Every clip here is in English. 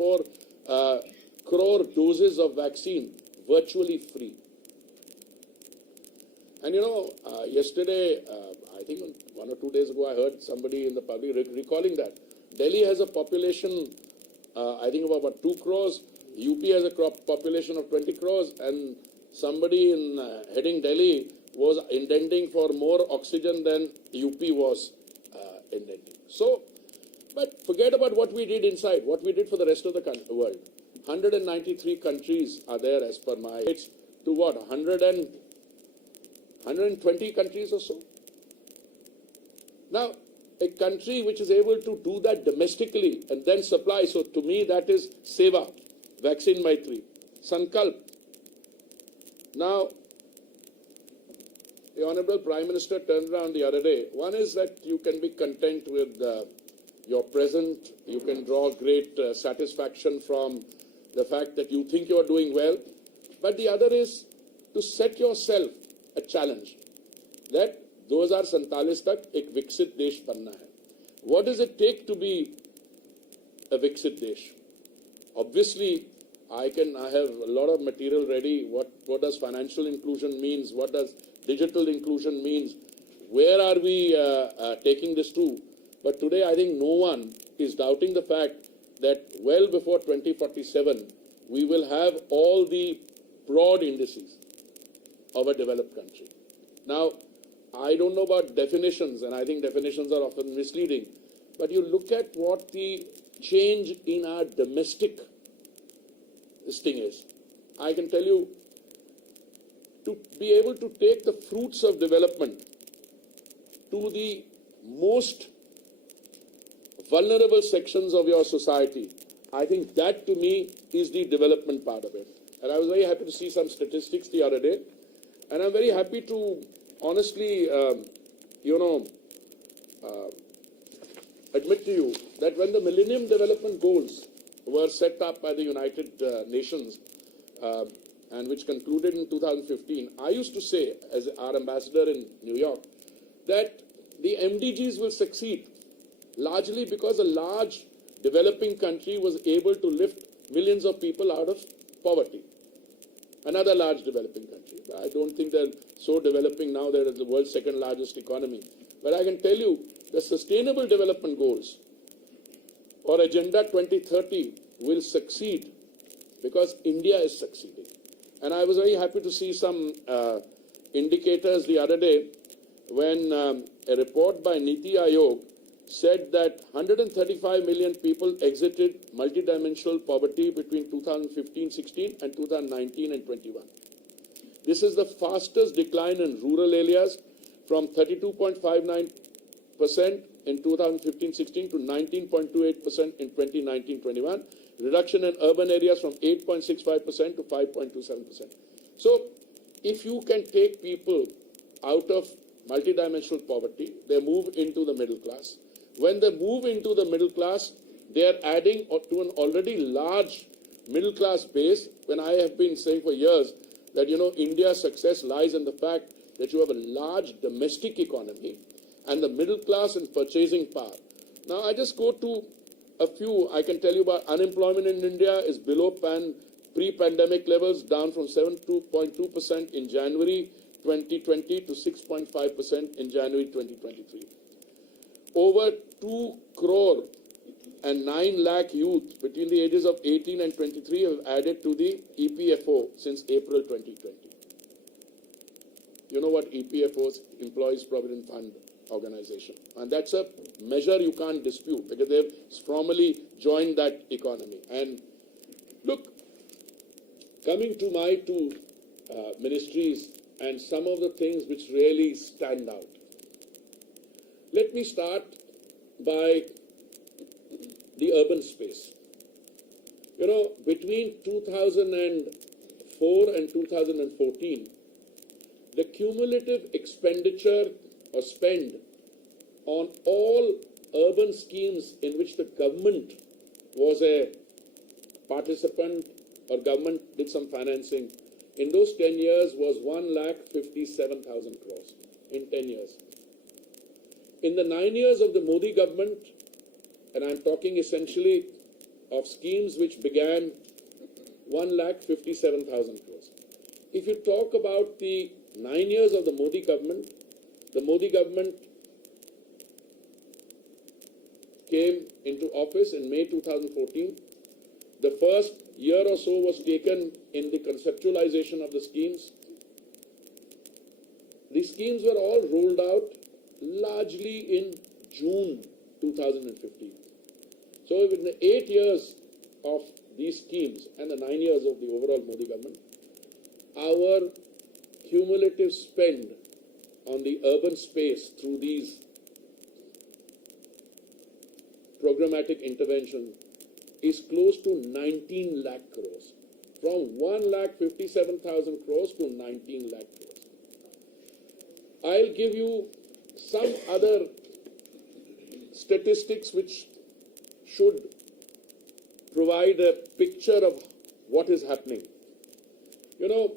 1.4 crore doses of vaccine virtually free. And yesterday, I think 1 or 2 days ago, I heard somebody in the public recalling that Delhi has a population, I think of about 2 crores. UP has a population of 20 crores, and somebody in heading Delhi was intending for more oxygen than UP was intending. So, but forget about what we did inside, what we did for the rest of the world. 193 countries are there as per my age, to what, 120 countries or so. Now, a country which is able to do that domestically and then supply, so to me that is Seva, Vaccine Maitri, Sankalp. Now, the Honorable Prime Minister turned around the other day. One is that you can be content with your present, you can draw great satisfaction from the fact that you think you are doing well, but the other is to set yourself a challenge that 2047 तक एक विकसित देश बनना है. What does it take to be a विकसित देश? Obviously, I have a lot of material ready. What does financial inclusion means? What does digital inclusion means? Where are we taking this to? But today, I think no one is doubting the fact that well before 2047, we will have all the broad indices of a developed country. Now, I don't know about definitions, and I think definitions are often misleading, but you look at what the change in our domestic thing is. I can tell you, to be able to take the fruits of development to the most vulnerable sections of your society, I think that to me is the development part of it. And I was very happy to see some statistics the other day, and I'm very happy to honestly, admit to you that when the Millennium Development Goals were set up by the United Nations and which concluded in 2015, I used to say, as our ambassador in New York, that the MDGs will succeed largely because a large developing country was able to lift millions of people out of poverty. Another large developing country. I don't think they're so developing now, they're the world's second largest economy. But I can tell you, the Sustainable Development Goals or Agenda 2030 will succeed because India is succeeding. And I was very happy to see some indicators the other day when a report by Niti Aayog said that 135 million people exited multidimensional poverty between 2015-16 and 2019 and 21. This is the fastest decline in rural areas from 32.59% in 2015-16 to 19.28% in 2019-21. Reduction in urban areas from 8.65% to 5.27%. So, if you can take people out of multidimensional poverty, they move into the middle class. When they move into the middle class, they are adding to an already large middle class base. When I have been saying for years that, India's success lies in the fact that you have a large domestic economy and the middle class and purchasing power. Now, I just go to a few. I can tell you about unemployment in India is below pre-pandemic levels, down from 7.2% in January 2020 to 6.5% in January 2023. Over 2 crore and 9 lakh youth between the ages of 18 and 23 have added to the EPFO since April 2020. You know what EPFO is? Employees Provident Fund Organization. And that's a measure you can't dispute because they've formally joined that economy. And look, coming to my two ministries and some of the things which really stand out. Let me start by the urban space. Between 2004 and 2014, the cumulative expenditure or spend on all urban schemes in which the government was a participant or government did some financing, in those 10 years was 1,57,000 crores in 10 years. In the 9 years of the Modi government, and I'm talking essentially of schemes which began 1,57,000 crores. If you talk about the 9 years of the Modi government came into office in May 2014. The first year or so was taken in the conceptualization of the schemes. The schemes were all rolled out largely in June 2015. So in the 8 years of these schemes and the 9 years of the overall Modi government, our cumulative spend on the urban space through these programmatic intervention is close to 19 lakh crores. From 1,57,000 crores to 19 lakh crores. I'll give you some other statistics which should provide a picture of what is happening. You know,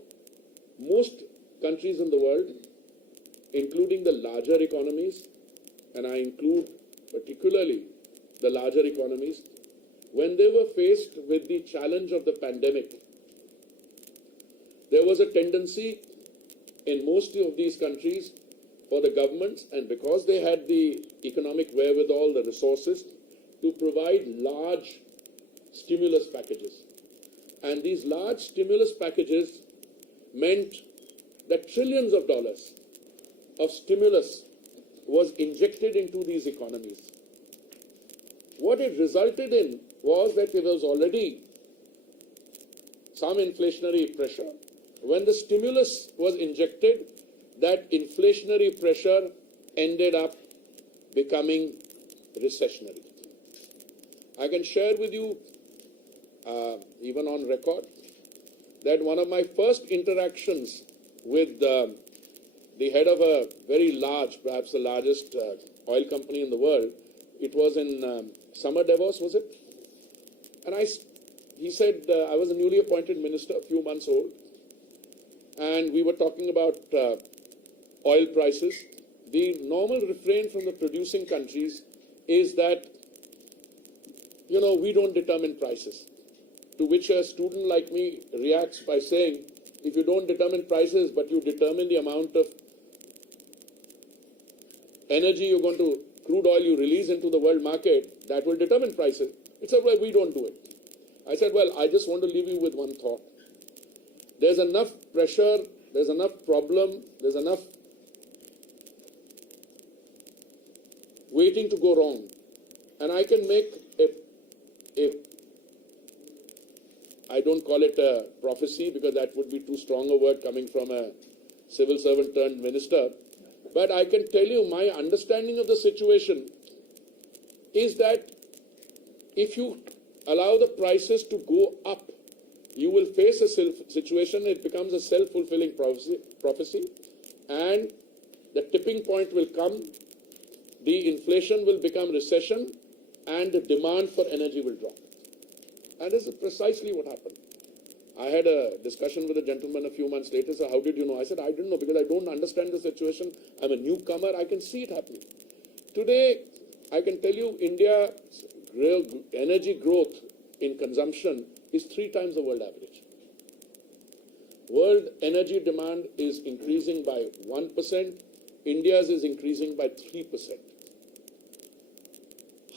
most countries in the world, including the larger economies, and I include particularly the larger economies, when they were faced with the challenge of the pandemic, there was a tendency in most of these countries for the governments, and because they had the economic wherewithal, the resources, to provide large stimulus packages. And these large stimulus packages meant that trillions of dollars of stimulus was injected into these economies. What it resulted in was that there was already some inflationary pressure. When the stimulus was injected, that inflationary pressure ended up becoming recessionary. I can share with you, even on record, that one of my first interactions with the head of a very large, perhaps the largest oil company in the world, it was in Summer Davos, was it? And he said, I was a newly appointed minister, a few months old, and we were talking about oil prices. The normal refrain from the producing countries is that, you know, we don't determine prices. To which a student like me reacts by saying, if you don't determine prices, but you determine the amount of energy you're going to, crude oil you release into the world market, that will determine prices. He said, well, we don't do it. I said, well, I just want to leave you with one thought. There's enough pressure, there's enough problem, there's enough waiting to go wrong. And I can make I don't call it a prophecy because that would be too strong a word coming from a civil servant turned minister. But I can tell you my understanding of the situation is that if you allow the prices to go up, you will face a situation, it becomes a self-fulfilling prophecy, and the tipping point will come, the inflation will become recession, and the demand for energy will drop. And this is precisely what happened. I had a discussion with a gentleman a few months later. So how did you know? I said, I didn't know because I don't understand the situation. I'm a newcomer. I can see it happening. Today, I can tell you India's real energy growth in consumption is 3 times the world average. World energy demand is increasing by 1%. India's is increasing by 3%.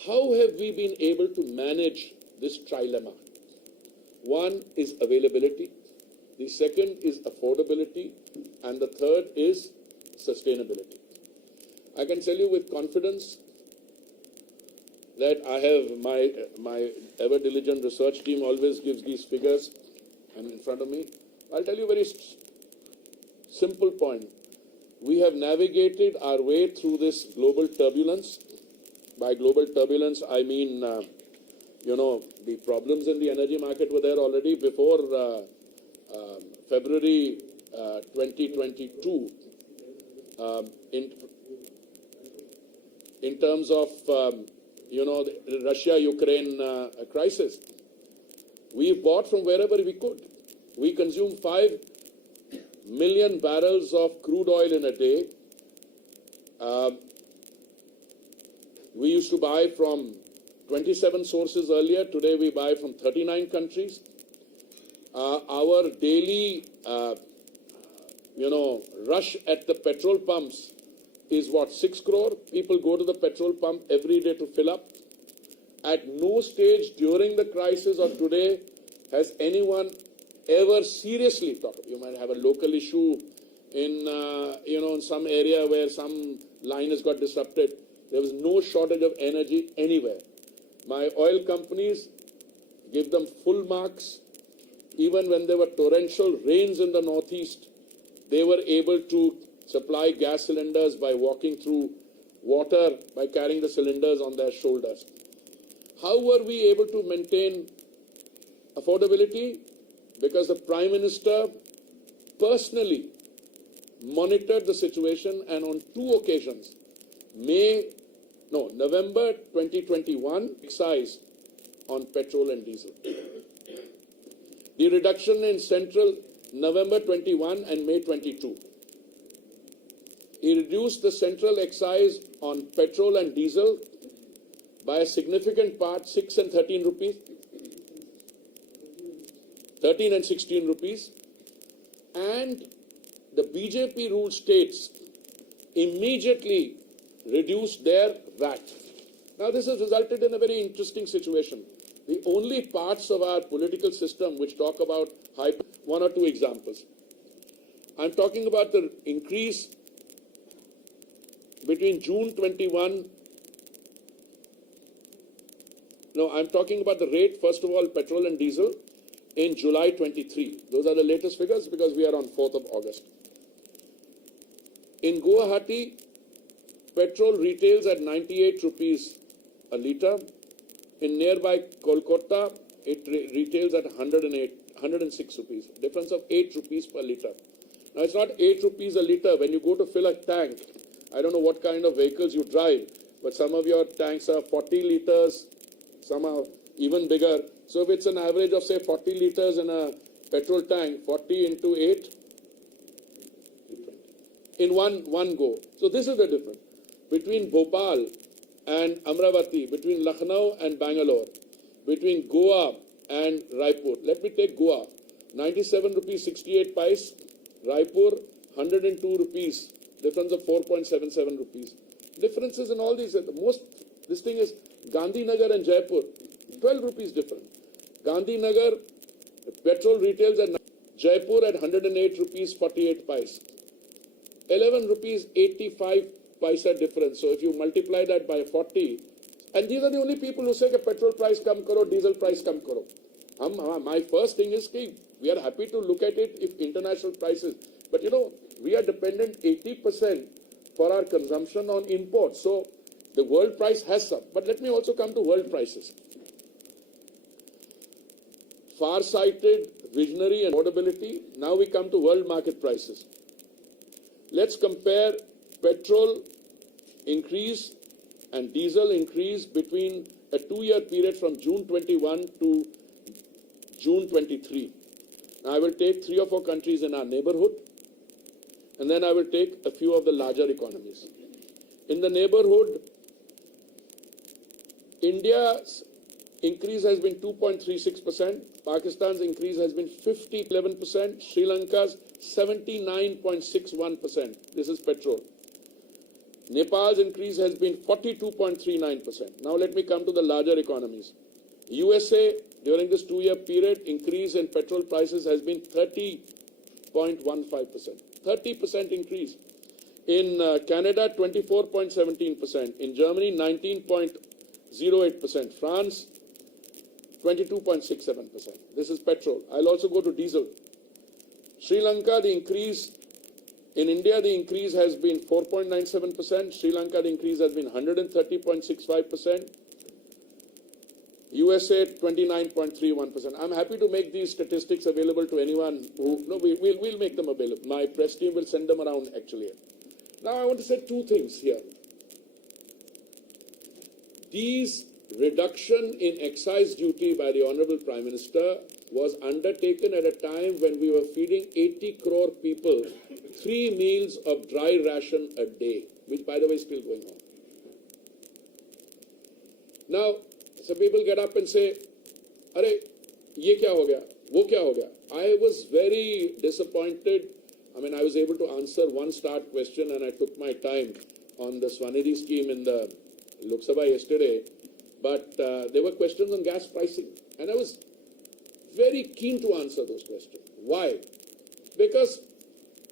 How have we been able to manage this trilemma? One is availability, the second is affordability, and the third is sustainability. I can tell you with confidence that I have my ever diligent research team always gives these figures and in front of me. I'll tell you a very simple point. We have navigated our way through this global turbulence. By global turbulence, I mean, the problems in the energy market were there already before February 2022. In terms of, the Russia-Ukraine crisis, we bought from wherever we could. We consumed 5 million barrels of crude oil in a day. We used to buy from 27 sources earlier. Today we buy from 39 countries. Our daily, rush at the petrol pumps is what, 6 crore? People go to the petrol pump every day to fill up. At no stage during the crisis or today has anyone ever seriously thought. You might have a local issue in, in some area where some line has got disrupted. There was no shortage of energy anywhere. My oil companies give them full marks. Even when there were torrential rains in the northeast, they were able to supply gas cylinders by walking through water, by carrying the cylinders on their shoulders. How were we able to maintain affordability? Because the Prime Minister personally monitored the situation, and on 2 occasions, November 2021, excise on petrol and diesel. The reduction in central November 21 and May 22. He reduced the central excise on petrol and diesel by a significant part, 6 and 13 rupees, 13 and 16 rupees, and the BJP ruled states immediately reduced their VAT. Now this has resulted in a very interesting situation. The only parts of our political system which talk about one or two examples. I'm talking about the increase between June 21. No, I'm talking about the rate, first of all, petrol and diesel in July 23. Those are the latest figures because we are on 4th of August. In Guwahati, petrol retails at 98 rupees a litre. In nearby Kolkata, it retails at 106 rupees. Difference of 8 rupees per litre. Now, it's not 8 rupees a litre. When you go to fill a tank, I don't know what kind of vehicles you drive, but some of your tanks are 40 litres, some are even bigger. So if it's an average of, say, 40 litres in a petrol tank, 40 into 8, in one go. So this is the difference. Between Bhopal and Amravati, between Lucknow and Bangalore, between Goa and Raipur. Let me take Goa. 97 rupees 68 paise. Raipur, 102 rupees. Difference of 4.77 rupees. Differences in all these. This thing is Gandhinagar and Jaipur. 12 rupees different. Gandhinagar, petrol retails at Jaipur at 108 rupees 48 paise. 11 rupees 85 paisa difference. So if you multiply that by 40, and these are the only people who say that petrol price come karo, diesel price come karo. My first thing is that we are happy to look at it if international prices, but we are dependent 80% for our consumption on imports. So the world price has some. But let me also come to world prices. Far-sighted, visionary and affordability. Now we come to world market prices. Let's compare petrol increase and diesel increase between a 2-year period from June 21 to June 23. Now I will take 3 or 4 countries in our neighborhood, and then I will take a few of the larger economies. In the neighborhood, India's increase has been 2.36%, Pakistan's increase has been 11%, Sri Lanka's 79.61%. This is petrol. Nepal's increase has been 42.39%. Now let me come to the larger economies. USA, during this 2-year period, increase in petrol prices has been 30.15%. 30% increase. In Canada, 24.17%. In Germany, 19.08%. France, 22.67%. This is petrol. I'll also go to diesel. Sri Lanka, the increase. In India, the increase has been 4.97%. Sri Lanka, the increase has been 130.65%. USA, 29.31%. I'm happy to make these statistics available to anyone who... No, we'll make them available. My press team will send them around, actually. Now, I want to say 2 things here. These reduction in excise duty by the Honorable Prime Minister was undertaken at a time when we were feeding 80 crore people 3 meals of dry ration a day, which, by the way, is still going on. Now, some people get up and say, "Arey, ye kya ho gaya? Wo kya ho gaya?" I was very disappointed. I mean, I was able to answer one start question, and I took my time on the Swanidhi scheme in the Lok Sabha yesterday. But there were questions on gas pricing, and I was very keen to answer those questions. Why? Because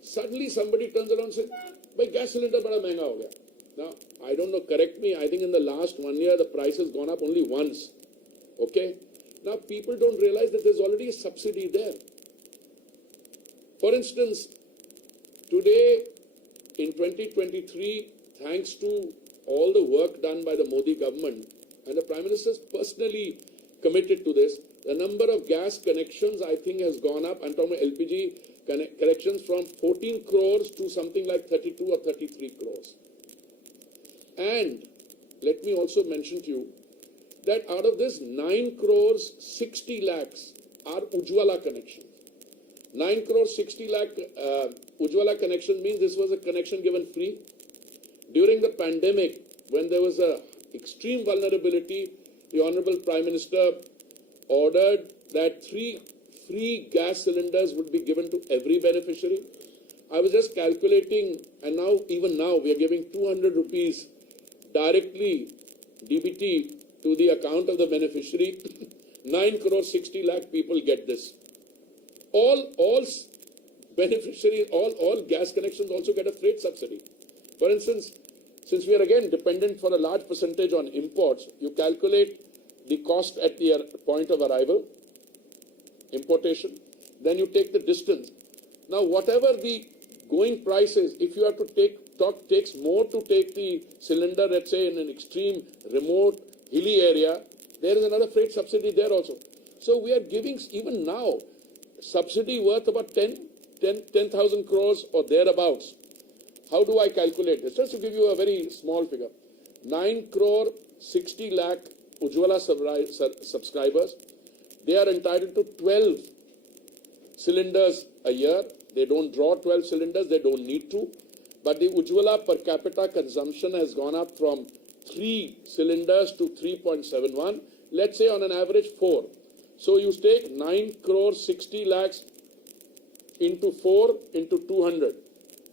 suddenly somebody turns around and says, "Bhai, gas cylinder bada mehenga ho gaya." Now, I don't know, correct me, I think in the last 1 year the price has gone up only once. Okay? Now, people don't realize that there's already a subsidy there. For instance, today in 2023, thanks to all the work done by the Modi government, and the Prime Minister is personally committed to this, the number of gas connections, I think, has gone up. I'm talking about LPG connections from 14 crores to something like 32 or 33 crores. And let me also mention to you that out of this 9 crores 60 lakhs are Ujjwala connections. 9 crores 60 lakh Ujjwala connection means this was a connection given free. During the pandemic, when there was a extreme vulnerability, the Honorable Prime Minister ordered that 3 free gas cylinders would be given to every beneficiary. I was just calculating, and now, even now, we are giving 200 rupees directly, DBT, to the account of the beneficiary. 9 crore 60 lakh people get this. All beneficiaries, all gas connections also get a freight subsidy. For instance, since we are again dependent for a large percentage on imports, you calculate the cost at the point of arrival, importation, then you take the distance. Now, whatever the going price is, if you have to takes more to take the cylinder, let's say in an extreme, remote, hilly area, there is another freight subsidy there also. So we are giving, even now, subsidy worth about 10,000 crores or thereabouts. How do I calculate this? Just to give you a very small figure. 9 crore 60 lakh Ujjwala subscribers, they are entitled to 12 cylinders a year. They don't draw 12 cylinders, they don't need to. But the Ujjwala per capita consumption has gone up from 3 cylinders to 3.71. Let's say on an average 4. So you take 9 crore 60 lakhs into 4 into 200.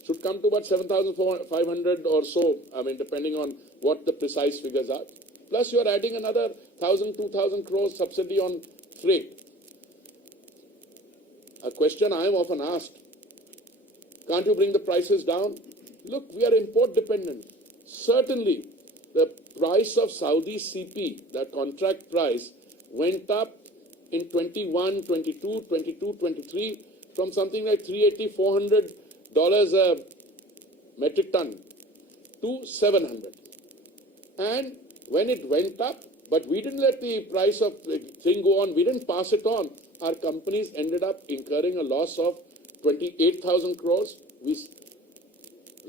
Should come to about 7,500 or so, I mean, depending on what the precise figures are. Plus, you are adding another 1,000, 2,000 crores subsidy on freight. A question I am often asked, can't you bring the prices down? Look, we are import dependent. Certainly, the price of Saudi CP, that contract price, went up in 21, 22, 22, 23 from something like $380, $400 a metric ton to $700. And when it went up, but we didn't let the price of the thing go on, we didn't pass it on. Our companies ended up incurring a loss of 28,000 crores. We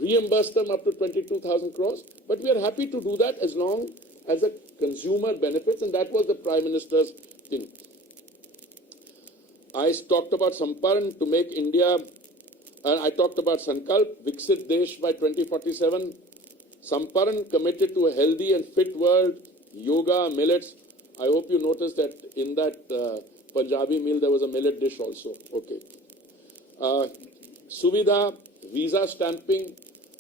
reimbursed them up to 22,000 crores. But we are happy to do that as long as the consumer benefits, and that was the Prime Minister's thing. I talked about Samparn to make India, and I talked about Sankalp, Viksit Desh by 2047. Samparn committed to a healthy and fit world, yoga, millets. I hope you noticed that in that Punjabi meal there was a millet dish also. Okay. Suvidha, visa stamping.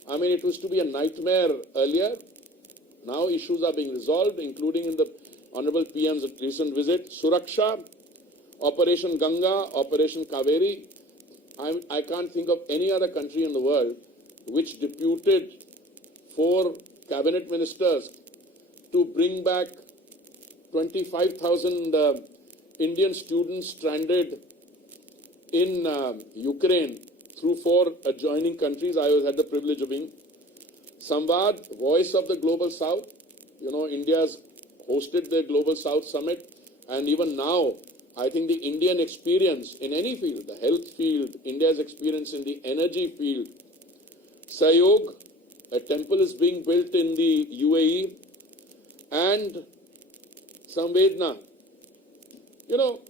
I mean, it was to be a nightmare earlier. Now issues are being resolved, including in the Honorable PM's recent visit. Suraksha, Operation Ganga, Operation Kaveri. I can't think of any other country in the world which deputed 4 cabinet ministers to bring back 25,000 Indian students stranded in Ukraine through 4 adjoining countries. I had the privilege of being. Samvad, Voice of the Global South. You know, India's hosted the Global South Summit, and even now, I think the Indian experience in any field, the health field, India's experience in the energy field. Sayog, a temple is being built in the UAE, and Samvedna. You know,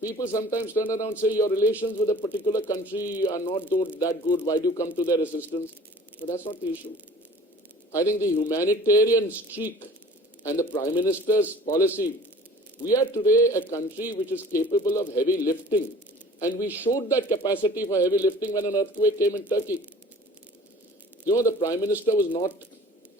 people sometimes turn around and say your relations with a particular country are not that good. Why do you come to their assistance? But that's not the issue. I think the humanitarian streak and the Prime Minister's policy, we are today a country which is capable of heavy lifting. And we showed that capacity for heavy lifting when an earthquake came in Turkey. You know, the Prime Minister was not,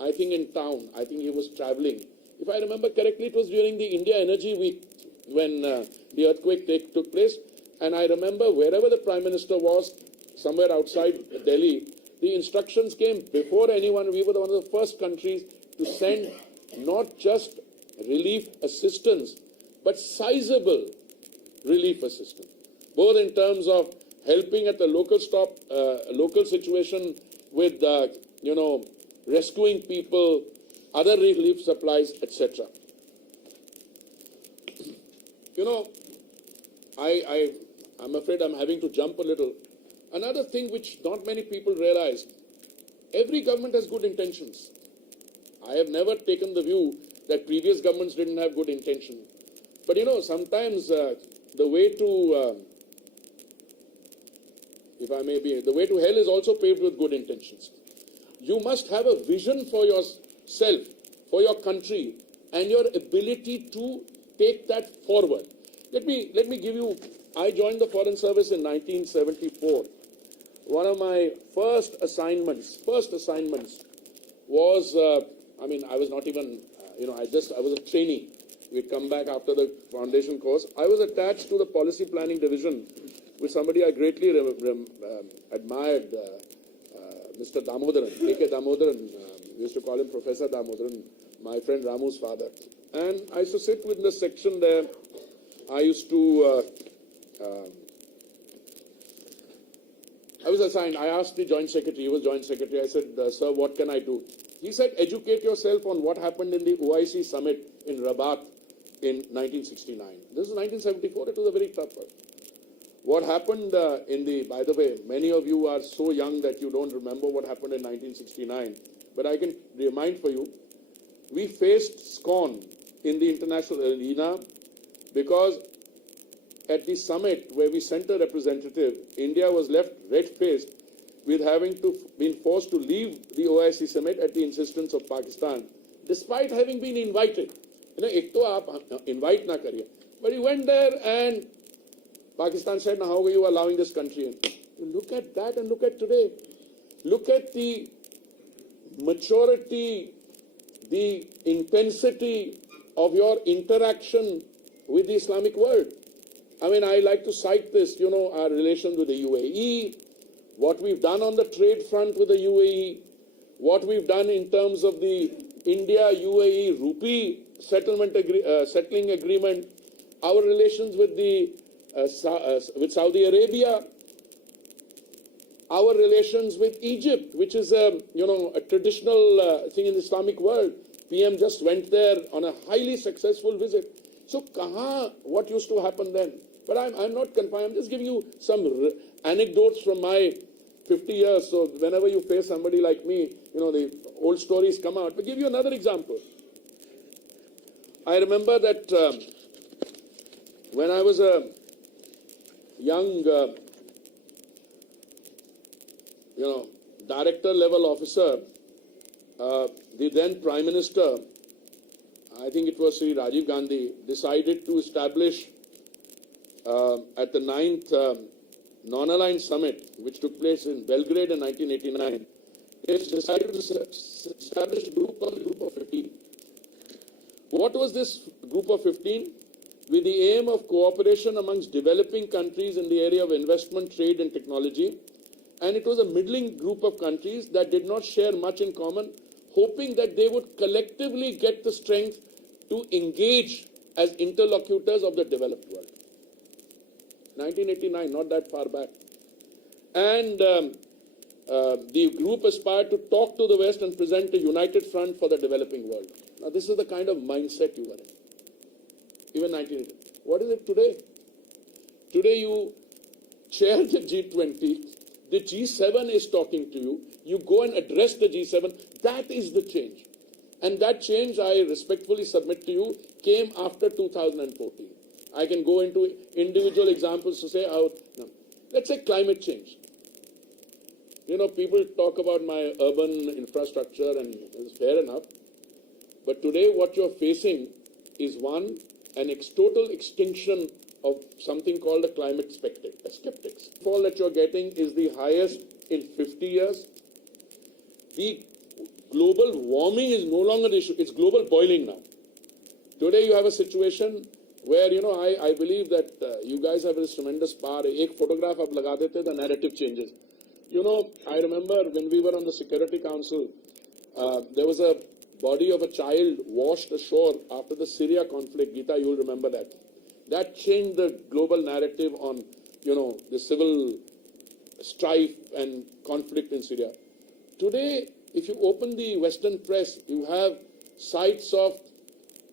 I think, in town. I think he was traveling. If I remember correctly, it was during the India Energy Week when the earthquake took place. And I remember wherever the Prime Minister was, somewhere outside Delhi, the instructions came before anyone. We were one of the first countries to send not just relief assistance, but sizable relief assistance, both in terms of helping at the local situation with, rescuing people, other relief supplies, etc. You know, I'm afraid I'm having to jump a little. Another thing which not many people realize, every government has good intentions. I have never taken the view that previous governments didn't have good intention. But you know, sometimes the way to, the way to hell is also paved with good intentions. You must have a vision for yourself, for your country, and your ability to take that forward. Let me give you, I joined the Foreign Service in 1974. One of my first assignments was, I was not even, I was a trainee. We'd come back after the foundation course. I was attached to the policy planning division with somebody I greatly admired, Mr. Damodaran, A.K. Damodaran. We used to call him Professor Damodaran, my friend Ramu's father. And I used to sit with the section there. I used to, I was assigned, I asked the Joint Secretary, he was Joint Secretary, I said, sir, what can I do? He said, educate yourself on what happened in the OIC summit in Rabat in 1969. This is 1974, it was a very tough one. What happened by the way, many of you are so young that you don't remember what happened in 1969, but I can remind for you, we faced scorn in the international arena because at the summit where we sent a representative, India was left red-faced with having been forced to leave the OIC summit at the insistence of Pakistan, despite having been invited. You know, ek to aap invite na kariye. But he went there and Pakistan said, now how are you allowing this country in? You look at that and look at today. Look at the maturity, the intensity of your interaction with the Islamic world. I like to cite this, our relations with the UAE, what we've done on the trade front with the UAE, what we've done in terms of the India-UAE rupee settling agreement, our relations with with Saudi Arabia, our relations with Egypt, which is a traditional thing in the Islamic world. PM just went there on a highly successful visit. So, what used to happen then? But I'm not confined. I'm just giving you some anecdotes from my 50 years. So, whenever you face somebody like me, the old stories come out. But give you another example. I remember that when I was a young, director-level officer, the then Prime Minister, I think it was Shri Rajiv Gandhi, decided to establish at the 9th Non-Aligned Summit, which took place in Belgrade in 1989, it decided to establish a group called the Group of 15. What was this Group of 15? With the aim of cooperation amongst developing countries in the area of investment, trade and technology. And it was a middling group of countries that did not share much in common, hoping that they would collectively get the strength to engage as interlocutors of the developed world. 1989, not that far back. And the group aspired to talk to the West and present a united front for the developing world. Now, this is the kind of mindset you were in. Even 1980. What is it today? Today you chair the G20, the G7 is talking to you, you go and address the G7, that is the change. And that change, I respectfully submit to you, came after 2014. I can go into individual examples to say how, no. Let's say climate change. People talk about my urban infrastructure and it's fair enough. But today what you're facing is total extinction of something called the climate skeptics. The fall that you're getting is the highest in 50 years. The global warming is no longer the issue. It's global boiling now. Today you have a situation where, I believe that you guys have this tremendous power. Ek photograph ab laga dete, the narrative changes. I remember when we were on the Security Council, there was a body of a child washed ashore after the Syria conflict. Geeta, you'll remember that. That changed the global narrative on, the civil strife and conflict in Syria. Today, if you open the Western press, you have sites of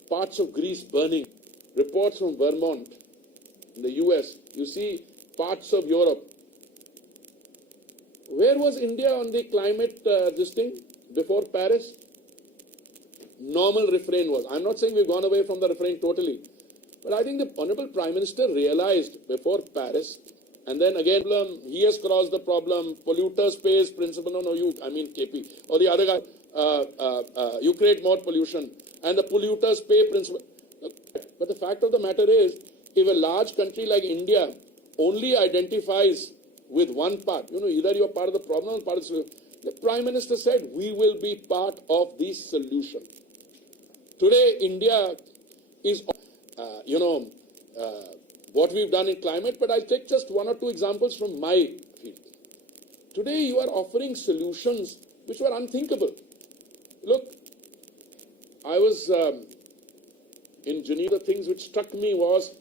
parts of Greece burning, reports from Vermont in the US. You see parts of Europe. Where was India on the climate this thing before Paris? Normal refrain was. I'm not saying we've gone away from the refrain totally. But I think the Honorable Prime Minister realized before Paris, and then again, he has crossed the problem, polluters pays principle, KP, or the other guy, you create more pollution, and the polluters pay principle. But the fact of the matter is, if a large country like India only identifies with one part, either you're part of the problem or part of the solution. The Prime Minister said, we will be part of the solution. Today, India is, what we've done in climate, but I'll take just one or two examples from my field. Today, you are offering solutions which were unthinkable. Look, I was in Geneva. The things which struck me was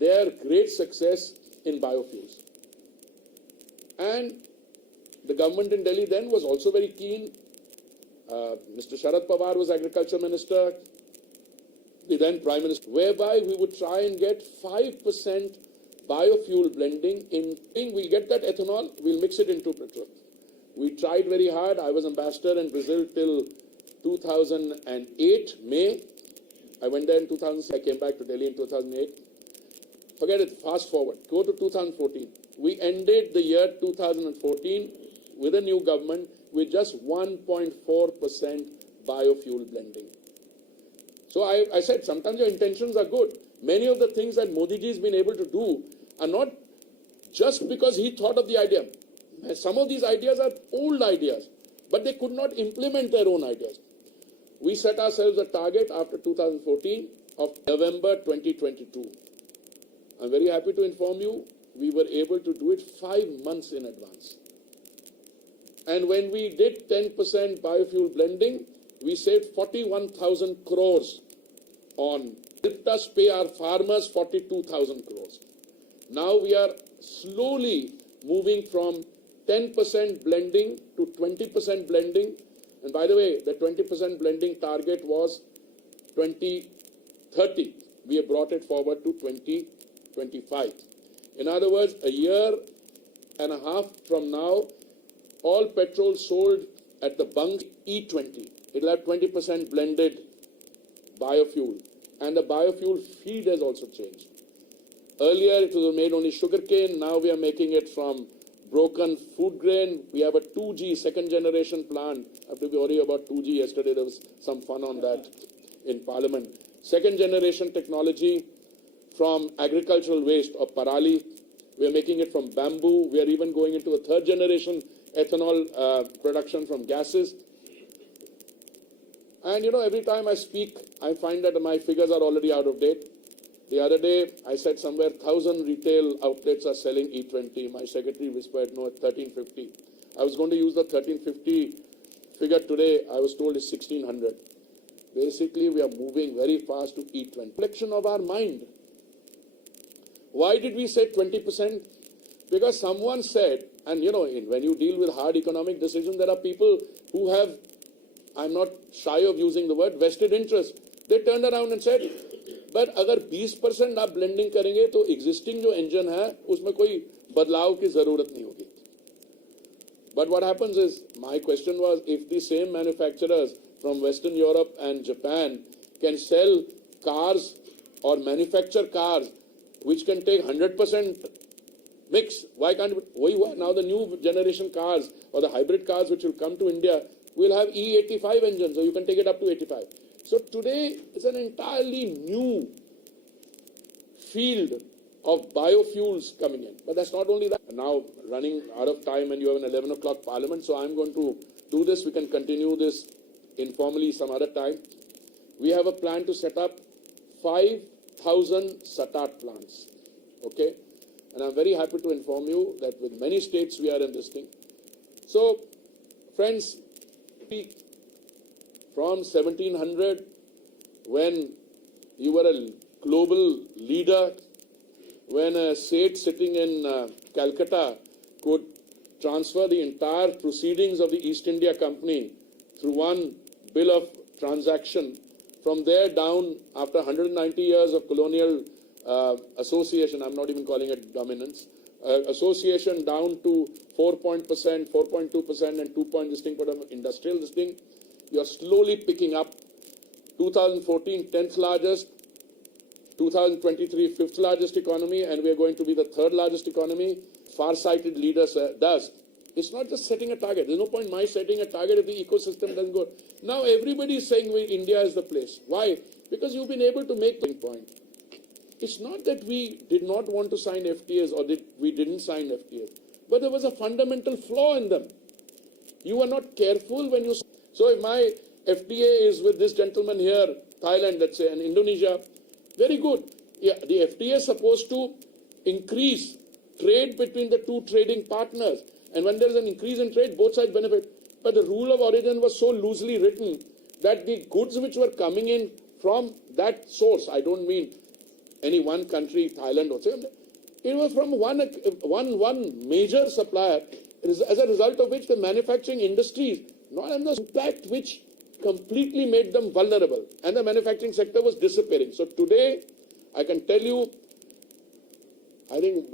their great success in biofuels. And the government in Delhi then was also very keen. Mr. Sharad Pawar was Agriculture Minister, the then Prime Minister, whereby we would try and get 5% biofuel blending in. We'll get that ethanol, we'll mix it into petrol. We tried very hard. I was ambassador in Brazil till 2008, May. I went there in 2006. I came back to Delhi in 2008. Forget it, fast forward. Go to 2014. We ended the year 2014 with a new government with just 1.4% biofuel blending. So I said, sometimes your intentions are good. Many of the things that Modi ji has been able to do are not just because he thought of the idea. Some of these ideas are old ideas, but they could not implement their own ideas. We set ourselves a target after 2014 of November 2022. I'm very happy to inform you, we were able to do it 5 months in advance. And when we did 10% biofuel blending, we saved 41,000 crores on, helped us pay our farmers 42,000 crores. Now we are slowly moving from 10% blending to 20% blending. And by the way, the 20% blending target was 2030. We have brought it forward to 2025. In other words, a year and a half from now, all petrol sold at the bunk E20. It will have 20% blended biofuel. And the biofuel feed has also changed. Earlier it was made only sugarcane. Now we are making it from broken food grain. We have a 2G, second generation plant. I have to be worried about 2G. Yesterday there was some fun on that in Parliament. Second generation technology from agricultural waste of parali. We are making it from bamboo. We are even going into a third generation ethanol production from gases. And every time I speak, I find that my figures are already out of date. The other day, I said somewhere 1,000 retail outlets are selling E20. My secretary whispered, no, 1,350. I was going to use the 1,350 figure today. I was told it's 1,600. Basically, we are moving very fast to E20. Reflection of our mind. Why did we say 20%? Because someone said, and when you deal with hard economic decisions, there are people who have, I'm not shy of using the word, vested interest. They turned around and said, but अगर 20% आप blending करेंगे तो existing जो engine है उसमें कोई बदलाव की जरूरत नहीं होगी. But what happens is, my question was, if the same manufacturers from Western Europe and Japan can sell cars or manufacture cars which can take 100% mix, why can't it? Now the new generation cars or the hybrid cars which will come to India will have E85 engines, so you can take it up to 85. So today is an entirely new field of biofuels coming in. But that's not only that. Now running out of time and you have an 11 o'clock parliament, so I'm going to do this. We can continue this informally some other time. We have a plan to set up 5,000 SATAT plants. Okay? And I'm very happy to inform you that with many states we are in this thing. So, friends, from 1700, when you were a global leader, when a Seth sitting in Calcutta could transfer the entire proceedings of the East India Company through one bill of transaction, from there down, after 190 years of colonial association, I'm not even calling it dominance, association down to 4%, 4.2% and 2 point this thing for the industrial this thing, you're slowly picking up. 2014, 10th largest, 2023, 5th largest economy, and we are going to be the 3rd largest economy. Far-sighted leaders does. It's not just setting a target. There's no point in my setting a target if the ecosystem doesn't go. Now everybody is saying India is the place. Why? Because you've been able to make the point. It's not that we did not want to sign FTAs or we didn't sign FTAs, but there was a fundamental flaw in them. You were not careful when you... So if my FTA is with this gentleman here, Thailand, let's say, and Indonesia, very good. Yeah, the FTA is supposed to increase trade between the two trading partners. And when there is an increase in trade, both sides benefit. But the rule of origin was so loosely written that the goods which were coming in from that source, I don't mean any one country, Thailand or so, it was from one major supplier, as a result of which the manufacturing industries, not having the impact which completely made them vulnerable, and the manufacturing sector was disappearing. So today, I can tell you, I think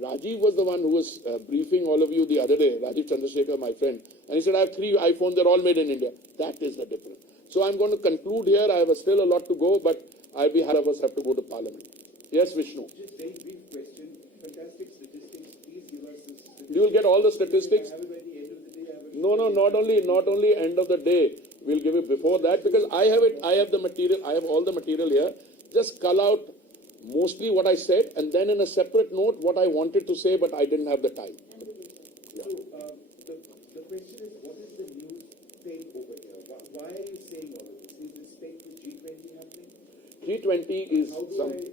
Rajiv was the one who was briefing all of you the other day, Rajiv Chandrasekhar, my friend, and he said, I have 3 iPhones, they're all made in India. That is the difference. So I'm going to conclude here. I have still a lot to go, but I'll be happy of us have to go to Parliament. Yes, Vishnu. Just very brief question. Fantastic statistics. Please give us the statistics. You will get all the statistics. Have it by the end of the day. No, not only end of the day. We'll give it before that, because I have it. I have the material. I have all the material here. Just cull out mostly what I said, and then in a separate note what I wanted to say, but I didn't have the time. Yeah. So the question is, what is the new thing over here? Why are you saying all of this? Is this thing with G20 happening? G20 is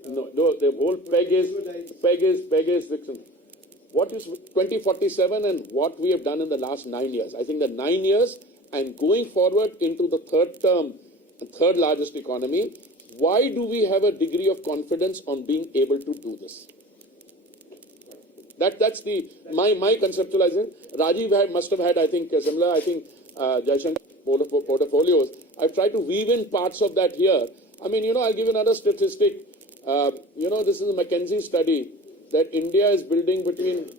no. The whole peg is Dixon. What is 2047 and what we have done in the last 9 years? I think the 9 years and going forward into the third term, third largest economy. Why do we have a degree of confidence on being able to do this? That's my conceptualization. Rajiv must have had, I think, similar. I think Jaishankar portfolios. I've tried to weave in parts of that here. I mean, I'll give you another statistic. This is a McKinsey study that India is building between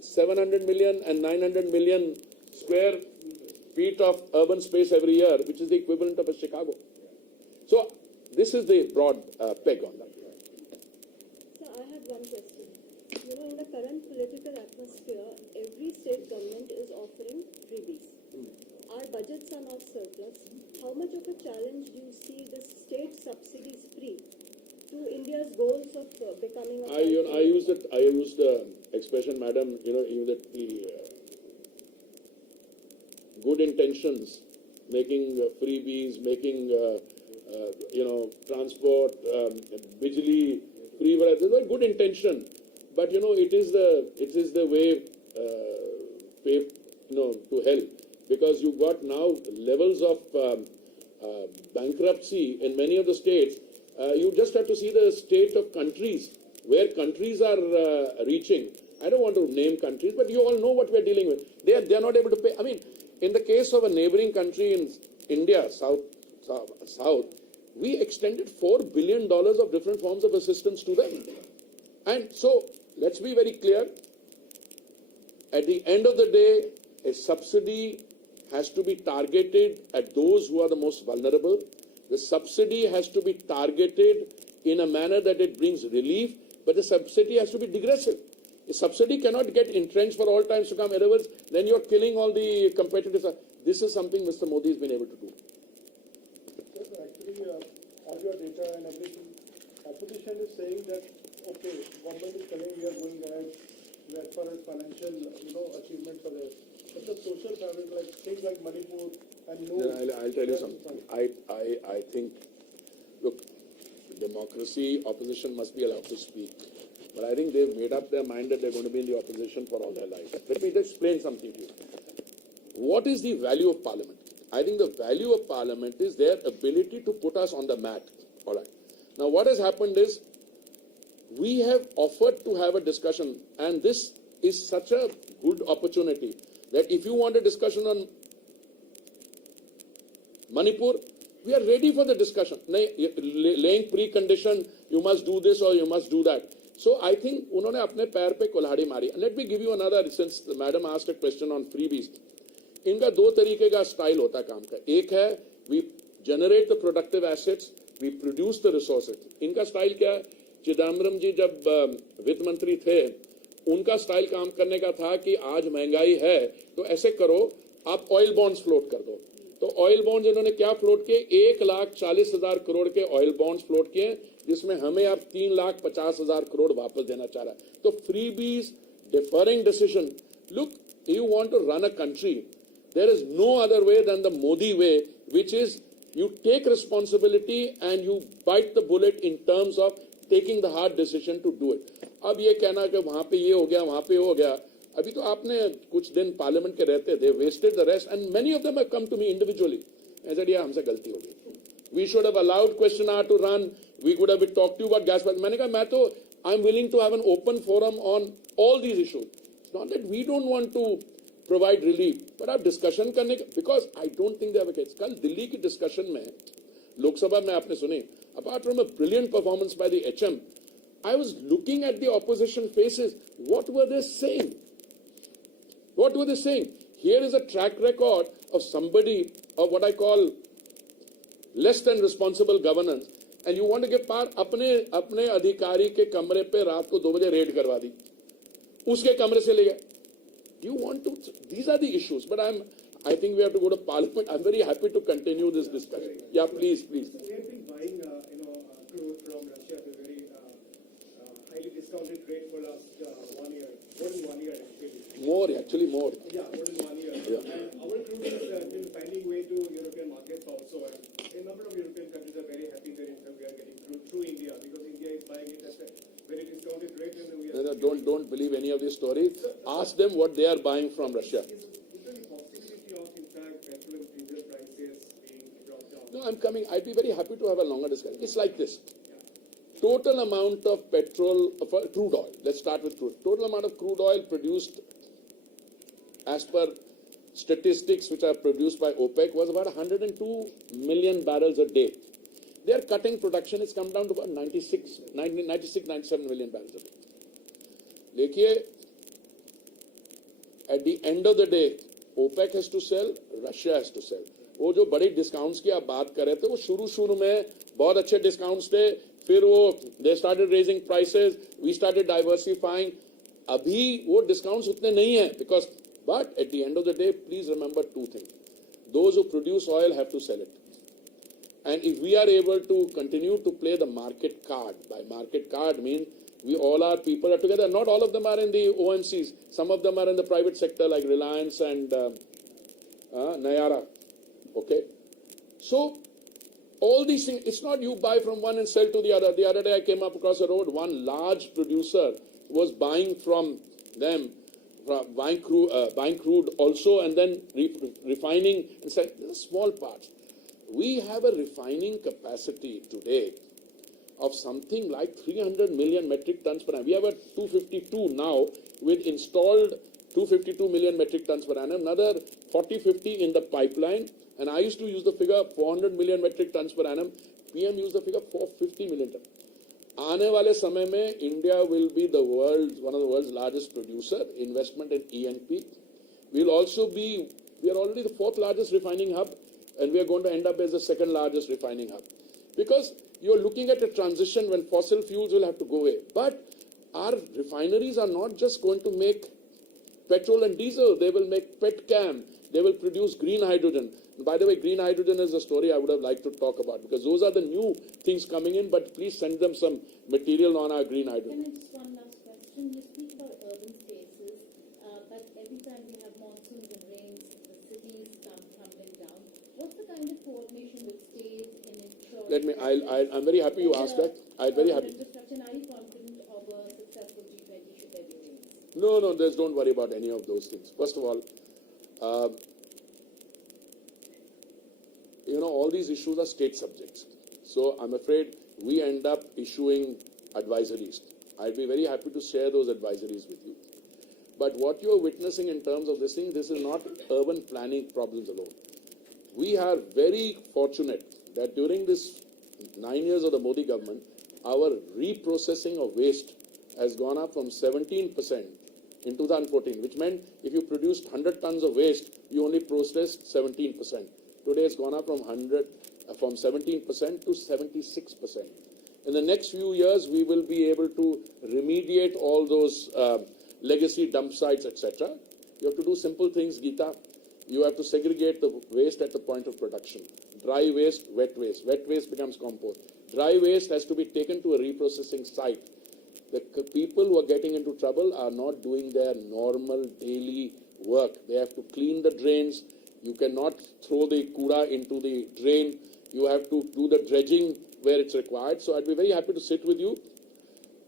700 million and 900 million square feet of urban space every year, which is the equivalent of a Chicago. So this is the broad peg on that. So I had one question. In the current political atmosphere, every state government is offering freebies. Our budgets are not surplus. How much of a challenge do you see the state subsidies free to India's goals of becoming a... I used the expression, madam, that the good intentions, making freebies, making transport, bijli, free, there's a good intention, but it is the way to hell, because you've got now levels of bankruptcy in many of the states. You just have to see the state of countries, where countries are reaching. I don't want to name countries, but you all know what we're dealing with. They are not able to pay. I mean, in the case of a neighboring country in India, South, we extended $4 billion of different forms of assistance to them. And so, let's be very clear. At the end of the day, a subsidy has to be targeted at those who are the most vulnerable. The subsidy has to be targeted in a manner that it brings relief, but the subsidy has to be digressive. A subsidy cannot get entrenched for all times to come. Otherwise, then you're killing all the competitors. This is something Mr. Modi has been able to do. see all your data and everything, opposition is saying that, okay, government is telling we are going ahead as far as financial, achievements are there. But the social fabric, like things like Manipur and no. Then I'll tell you something. I think, look, democracy, opposition must be allowed to speak. But I think they've made up their mind that they're going to be in the opposition for all their life. Let me just explain something to you. What is the value of parliament? I think the value of parliament is their ability to put us on the mat. All right. Now what has happened is, we have offered to have a discussion, and this is such a good opportunity that if you want a discussion on Manipur, we are ready for the discussion. Laying precondition, you must do this or you must do that. So I think उन्होंने अपने पैर पे कुल्हाड़ी मारी. And let me give you another, since the madam asked a question on freebies. इनका दो तरीके का स्टाइल होता है काम का. एक है, we generate the productive assets, we produce the resources. इनका स्टाइल क्या है? चिदम्बरम जी जब वित्त मंत्री थे, उनका स्टाइल काम करने का था कि आज महंगाई है तो ऐसे करो, आप ऑयल बॉन्ड्स फ्लोट कर दो. तो ऑयल बॉन्ड्स इन्होंने क्या फ्लोट किए? 1,40,000 करोड़ के ऑयल बॉन्ड्स फ्लोट किए, जिसमें हमें अब 3,50,000 करोड़ वापस देना चाह रहा है. तो freebies, differing decision. Look, you want to run a country, there is no other way than the Modi way, which is you take responsibility and you bite the bullet in terms of taking the hard decision to do it. अब ये कहना कि वहां पे ये हो गया, वहां पे हो गया, अभी तो आपने कुछ दिन पार्लियामेंट के रहते, they wasted the rest, and many of them have come to me individually. I said, yeah, हमसे गलती हो गई. We should have allowed question hour to run. We could have talked to you about gas price. मैंने कहा मैं तो I'm willing to have an open forum on all these issues. It's not that we don't want to provide relief, but आप discussion करने का, because I don't think they have a case. कल दिल्ली की discussion में, लोकसभा में आपने सुनी, apart from a brilliant performance by the HM, I was looking at the opposition faces. What were they saying? What were they saying? Here is a track record of somebody of what I call less than responsible governance, and you want to give power. अपने अधिकारी के कमरे पे रात को 2 बजे red करवा दी, उसके कमरे से ले गए. Do you want to? These are the issues. But I think we have to go to Parliament. I'm very happy to continue this discussion. Yeah, please. We have been buying, crude from Russia at a very highly discounted rate for last 1 year, more than 1 year actually. More. Yeah, more than 1 year. Yeah. And our crude has been finding way to European markets also. And a number of European countries are very happy that we are getting crude through India, because India is buying it at a very discounted rate. And we are Don't believe any of these stories. Ask them what they are buying from Russia. Is there any possibility of, in fact, petrol and diesel prices being brought down? No, I'm coming. I'd be very happy to have a longer discussion. It's like this. Total amount of petrol, crude oil. Let's start with crude. Total amount of crude oil produced as per statistics which are produced by OPEC was about 102 million barrels a day. Their cutting production has come down to about 97 million barrels a day. देखिए, at the end of the day, OPEC has to sell, Russia has to sell. वो जो बड़ी discounts की आप बात कर रहे थे, वो शुरू में बहुत अच्छे डिस्काउंट्स थे, फिर वो they started raising prices, we started diversifying. अभी वो डिस्काउंट्स उतने नहीं हैं, because but at the end of the day, please remember two things. Those who produce oil have to sell it. And if we are able to continue to play the market card, by market card means we all our people are together. Not all of them are in the OMCs. Some of them are in the private sector like Reliance and Nayara. Okay? So, all these things, it's not you buy from one and sell to the other. The other day I came up across the road, one large producer was buying from them, buying crude also, and then refining and selling. These are small parts. We have a refining capacity today of something like 300 million metric tons per annum. We have a 252 now with installed 252 million metric tons per annum, another 40-50 in the pipeline. And I used to use the figure 400 million metric tons per annum. PM used the figure 450 million tons. आने वाले समय में India will be one of the world's largest producer. Investment in E&P. We are already the 4th largest refining hub, and we are going to end up as the 2nd largest refining hub. Because you are looking at a transition when fossil fuels will have to go away. But our refineries are not just going to make petrol and diesel. They will make petchem. They will produce green hydrogen. By the way, green hydrogen is a story I would have liked to talk about because those are the new things coming in, but please send them some material on our green hydrogen. Can I just one last question? You speak about urban spaces, but every time we have monsoons and rains, the cities come tumbling down. What's the kind of coordination with states in ensuring? I'm very happy you asked that. I'm very happy. Infrastructure, and are you confident of a successful G20 should there be rains? No, don't worry about any of those things. First of all, all these issues are state subjects. So I'm afraid we end up issuing advisories. I'd be very happy to share those advisories with you. But what you're witnessing in terms of this thing, this is not urban planning problems alone. We are very fortunate that during this 9 years of the Modi government, our reprocessing of waste has gone up from 17% in 2014, which meant if you produced 100 tons of waste, you only processed 17%. Today it's gone up from 17% to 76%. In the next few years, we will be able to remediate all those legacy dump sites, etc. You have to do simple things, Geeta. You have to segregate the waste at the point of production. Dry waste, wet waste. Wet waste becomes compost. Dry waste has to be taken to a reprocessing site. The people who are getting into trouble are not doing their normal daily work. They have to clean the drains. You cannot throw the kura into the drain. You have to do the dredging where it's required. So I'd be very happy to sit with you.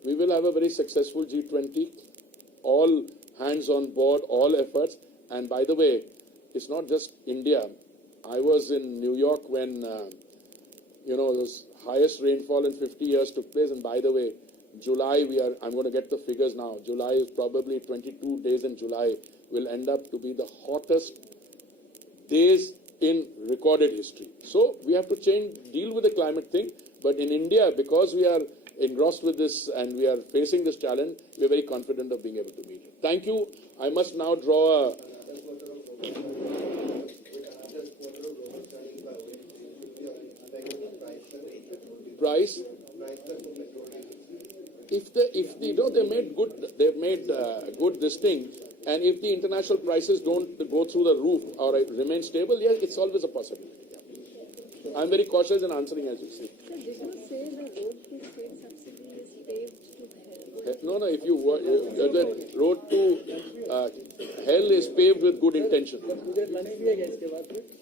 We will have a very successful G20. All hands on board, all efforts. And by the way, it's not just India. I was in New York when, the highest rainfall in 50 years took place. And by the way, July, I'm going to get the figures now. July is probably 22 days in July will end up to be the hottest days in recorded history. So we have to deal with the climate thing. But in India, because we are engrossed with this and we are facing this challenge, we are very confident of being able to meet it. Thank you. I must now draw a... Price? They've made good this thing, and if the international prices don't go through the roof or remain stable, yes, it's always a possibility. I'm very cautious in answering, as you see. So did you say the road to state subsidy is paved to hell? No, if you the road to hell is paved with good intention.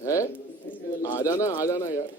है? आ जाना यार.